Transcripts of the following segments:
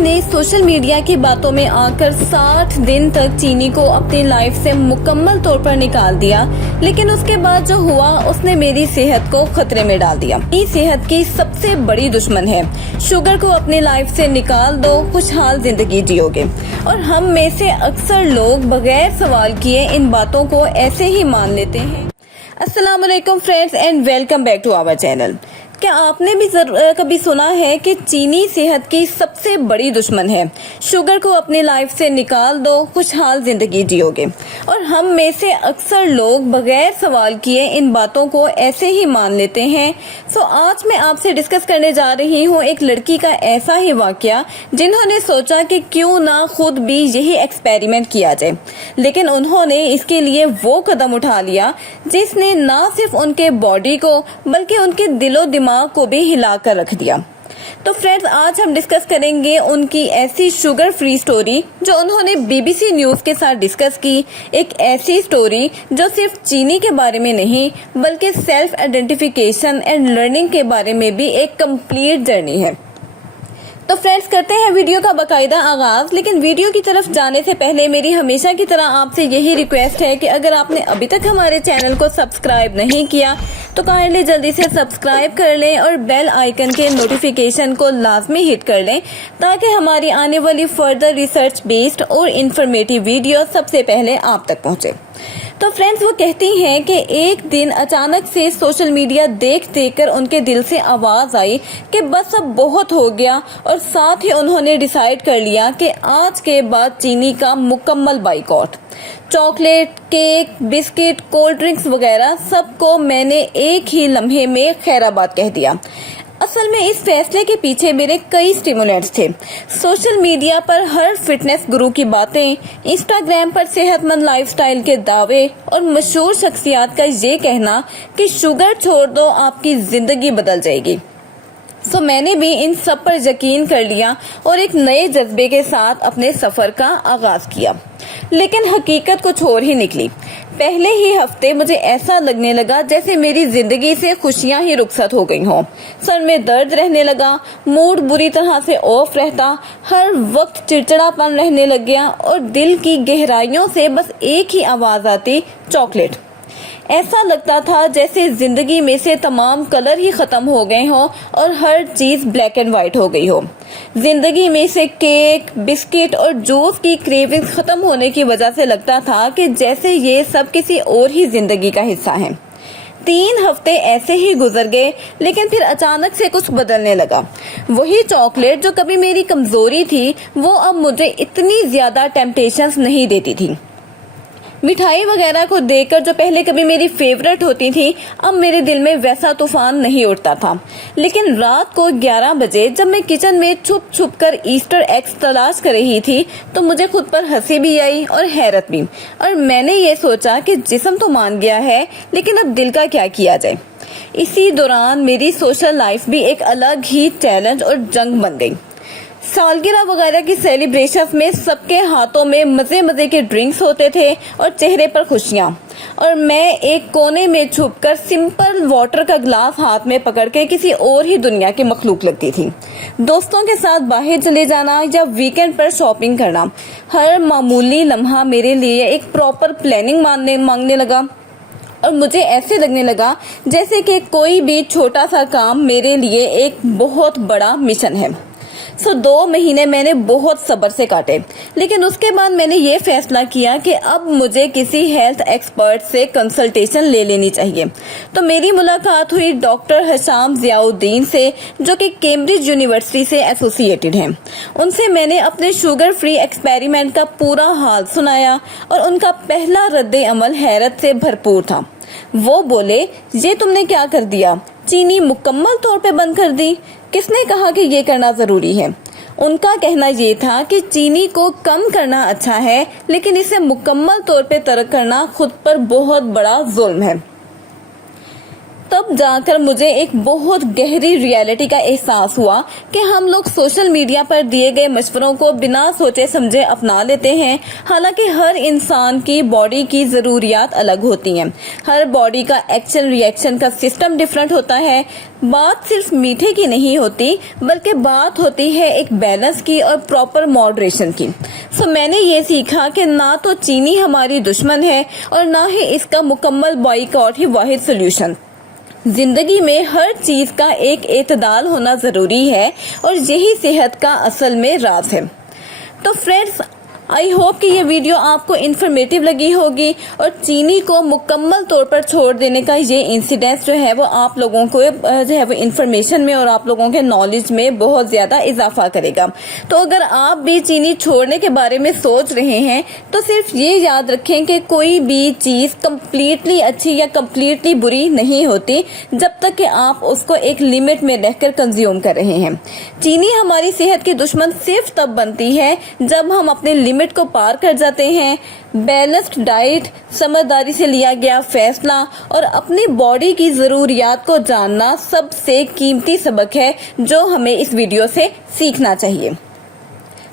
ने social media की बातों में आकर 60 दिन तक चीनी को अपनी लाइफ से मुकम्मल तौर पर निकाल दिया, लेकिन उसके बाद जो हुआ उसने मेरी सेहत को खतरे में डाल दिया। ये सेहत की सबसे बड़ी दुश्मन है। शुगर को अपनी लाइफ से निकाल दो, खुशहाल जिंदगी जियोगे। और हम में से अक्सर लोग बगैर सवाल किए इन बातों को ऐसे ही मान लेते हैं। अस्सलाम वालेकुम friends and welcome back to our channel. क्या आपने भी कभी सुना है कि चीनी सेहत की सबसे बड़ी दुश्मन है? शुगर को अपनी लाइफ से निकाल दो, खुशहाल जिंदगी जियोगे। और हम में से अक्सर लोग बगैर सवाल किए इन बातों को ऐसे ही मान लेते हैं। सो आज मैं आपसे डिस्कस करने जा रही हूँ एक लड़की का ऐसा ही वाकया जिन्होंने सोचा कि क्यों ना खुद भी यही एक्सपेरिमेंट किया जाए, लेकिन उन्होंने इसके लिए वो कदम उठा लिया जिसने ना सिर्फ उनके बॉडी को बल्कि उनके दिलो दिमाग को भी हिला कर रख दिया। तो फ्रेंड्स, आज हम डिस्कस करेंगे उनकी ऐसी शुगर फ्री स्टोरी जो उन्होंने BBC न्यूज के साथ डिस्कस की। एक ऐसी स्टोरी जो सिर्फ चीनी के बारे में नहीं बल्कि सेल्फ आइडेंटिफिकेशन एंड लर्निंग के बारे में भी एक कंप्लीट जर्नी है। तो फ्रेंड्स, करते हैं वीडियो का बाकायदा आगाज। लेकिन वीडियो की तरफ जाने से पहले मेरी हमेशा की तरह आपसे यही रिक्वेस्ट है कि अगर आपने अभी तक हमारे चैनल को सब्सक्राइब नहीं किया तो काइंडली जल्दी से सब्सक्राइब कर लें और बेल आइकन के नोटिफिकेशन को लाजमी हिट कर लें ताकि हमारी आने वाली फर्दर रिसर्च बेस्ड और इंफॉर्मेटिव वीडियो सबसे पहले आप तक पहुंचे। तो फ्रेंड्स, वो कहती हैं कि एक दिन अचानक से सोशल मीडिया देख कर उनके दिल से आवाज आई कि बस अब बहुत हो गया, और साथ ही उन्होंने डिसाइड कर लिया कि आज के बाद चीनी का मुकम्मल boycott. Chocolate, cake, biscuit, cold drinks वगैरह सबको मैंने एक ही लम्हे में खैराबाद कह दिया। असल में इस फैसले के पीछे मेरे कई स्टिमुलेंट्स थे। सोशल मीडिया पर हर फिटनेस गुरु की बातें, इंस्टाग्राम पर सेहतमंद लाइफस्टाइल के दावे और मशहूर शख्सियात का ये कहना कि शुगर छोड़ दो आपकी जिंदगी बदल जाएगी। सो मैंने भी इन सब पर यकीन कर लिया और एक नए जज्बे के साथ अपने सफर का आगाज किया। लेकिन हकीकत कुछ और ही निकली। पहले ही हफ्ते मुझे ऐसा लगने लगा जैसे मेरी जिंदगी से खुशियां ही रुखसत हो गई हों। सर में दर्द रहने लगा, मूड बुरी तरह से ऑफ रहता, हर वक्त चिड़चिड़ापन रहने लग गया और दिल की गहराइयों से बस एक ही आवाज आती, चॉकलेट। ऐसा लगता था जैसे जिंदगी में से तमाम कलर ही खत्म हो गए हों और हर चीज ब्लैक एंड व्हाइट हो गई हो। जिंदगी में से केक, बिस्किट और जूस की क्रेविंग्स खत्म होने की वजह से लगता था कि जैसे ये सब किसी और ही जिंदगी का हिस्सा है। 3 हफ्ते ऐसे ही गुजर गए, लेकिन फिर अचानक से कुछ बदलने लगा। वही चॉकलेट जो कभी मेरी कमजोरी थी, वो अब मुझे इतनी ज्यादा टेम्पटेशंस नहीं देती थी। मिठाई वगैरह को देखकर जो पहले कभी मेरी फेवरेट होती थी, अब मेरे दिल में वैसा तूफान नहीं उठता था। लेकिन रात को 11 बजे जब मैं किचन में छुप छुप कर ईस्टर एग्स तलाश कर रही थी तो मुझे खुद पर हंसी भी आई और हैरत भी। और मैंने ये सोचा कि जिस्म तो मान गया है, लेकिन अब दिल का क्या किया जाए। इसी दौरान मेरी सोशल लाइफ भी एक अलग ही चैलेंज और जंग बन गई। सालगिरह वगैरह की सेलिब्रेशन में सबके हाथों में मजे मजे के ड्रिंक्स होते थे और चेहरे पर खुशियां, और मैं एक कोने में छुपकर सिंपल वाटर का ग्लास हाथ में पकड़ के किसी और ही दुनिया की मखलूक लगती थी। दोस्तों के साथ बाहर चले जाना या वीकेंड पर शॉपिंग करना, हर मामूली लम्हा मेरे लिए एक प्रॉपर प्लानिंग मांगने लगा और मुझे ऐसे लगने लगा जैसे कि कोई भी छोटा सा काम मेरे लिए एक बहुत बड़ा मिशन है। 2 महीने मैंने बहुत सब्र से काटे, लेकिन उसके बाद मैंने ये फैसला किया कि अब मुझे किसी हेल्थ एक्सपर्ट से कंसल्टेशन ले लेनी चाहिए। तो मेरी मुलाकात हुई डॉक्टर हशाम जियाउद्दीन से, जो कि कैम्ब्रिज यूनिवर्सिटी से एसोसिएटेड हैं। उनसे मैंने अपने शुगर फ्री एक्सपेरिमेंट का पूरा हाल सुनाया और उनका पहला रद्दे अमल हैरत से भरपूर था। वो बोले, ये तुमने क्या कर दिया? चीनी मुकम्मल तौर पे बंद कर दी? किसने कहा कि ये करना जरूरी है? उनका कहना ये था कि चीनी को कम करना अच्छा है, लेकिन इसे मुकम्मल तौर पे तर्क करना खुद पर बहुत बड़ा जुल्म है। तब जाकर मुझे एक बहुत गहरी रियलिटी का एहसास हुआ कि हम लोग सोशल मीडिया पर दिए गए मशवरों को बिना सोचे समझे अपना लेते हैं। हालांकि हर इंसान की बॉडी की ज़रूरियात अलग होती हैं। हर बॉडी का एक्शन रिएक्शन का सिस्टम डिफरेंट होता है। बात सिर्फ मीठे की नहीं होती, बल्कि बात होती है एक बैलेंस की और प्रॉपर मॉडरेशन की। सो मैंने ये सीखा कि ना तो चीनी हमारी दुश्मन है और ना ही इसका मुकम्मल बॉयकॉट ही वाहिद सोल्यूशन। जिंदगी में हर चीज का एक एतदाल होना जरूरी है और यही सेहत का असल में राज है। तो फ्रेंड्स, आई होप कि ये वीडियो आपको इन्फॉर्मेटिव लगी होगी और चीनी को मुकम्मल तौर पर छोड़ देने का ये इंसिडेंस जो है वो आप लोगों को जो है वो इन्फॉर्मेशन में और आप लोगों के नॉलेज में बहुत ज़्यादा इजाफा करेगा। तो अगर आप भी चीनी छोड़ने के बारे में सोच रहे हैं तो सिर्फ ये याद रखें कि कोई भी चीज़ कम्प्लीटली अच्छी या कम्प्लीटली बुरी नहीं होती जब तक कि आप उसको एक लिमिट में रहकर कंज्यूम कर रहे हैं। चीनी हमारी सेहत की दुश्मन सिर्फ तब बनती है जब हम अपने लिमिट को पार कर जाते हैं। बैलेंस्ड डाइट, समझदारी से लिया गया फैसला और अपनी बॉडी की जरूरियात को जानना सबसे कीमती सबक है जो हमें इस वीडियो से सीखना चाहिए।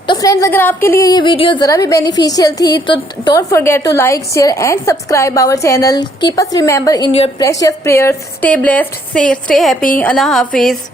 तो फ्रेंड्स, अगर आपके लिए ये वीडियो जरा भी बेनिफिशियल थी तो don't forget to like, share and subscribe our channel. Keep us remember in your precious prayers. Stay blessed, stay happy. Allah Hafiz.